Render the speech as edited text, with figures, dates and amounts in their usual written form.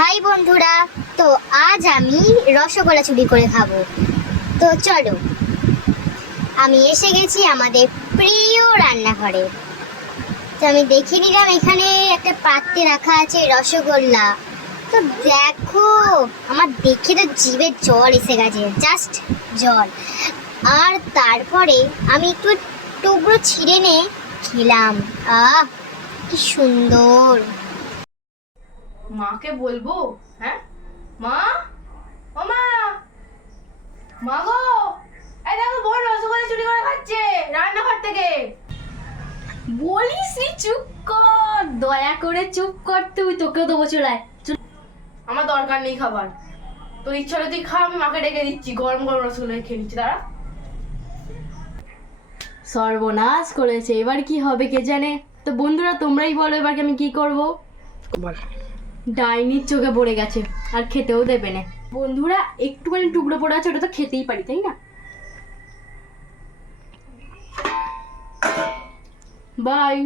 High বন্ধুরা, তো আজ আমি রসগোল্লা চুরি করে খাবো। তো চলো, আমি এসে গেছি আমাদের প্রিয় রান্নাঘরে। তো আমি দেখে নিলাম এখানে একটা পাত্রে রাখা আছে রসগোল্লা। তো দেখো, আমার দেখে তো জিভে জল এসে গেছে, জাস্ট জল। আর তারপরে আমি একটু টুকরো ছিঁড়ে নে খেলাম। আহ, কি সুন্দর। মাকে বলবো? হ্যাঁ মা, ও মা, মা গো, এই দেখো বোন রসগোল্লা চুরি করে খাচ্ছে রান্নাঘর থেকে। বলিস নি, চুপ কর, দয়া করে চুপ কর। তোকেও দেবো চুলায়। আমার দরকার নেই খাবার, তোর ইচ্ছা হলে তুই খা, আমি মাকে ডেকে দিচ্ছি, গরম গরম রসগোল্লা খেয়ে নিচ্ছি। দাঁড়া। সর্বনাশ করেছে, এবার কি হবে কে জানে। তো বন্ধুরা তোমরাই বলো এবার আমি কি করব। ডাইনির চোখে পড়ে গেছে, আর খেতেও দেবে না। বন্ধুরা একটুখানি টুকরো পড়ে আছে, ওটা তো খেতেই পারি তাই না। বাই।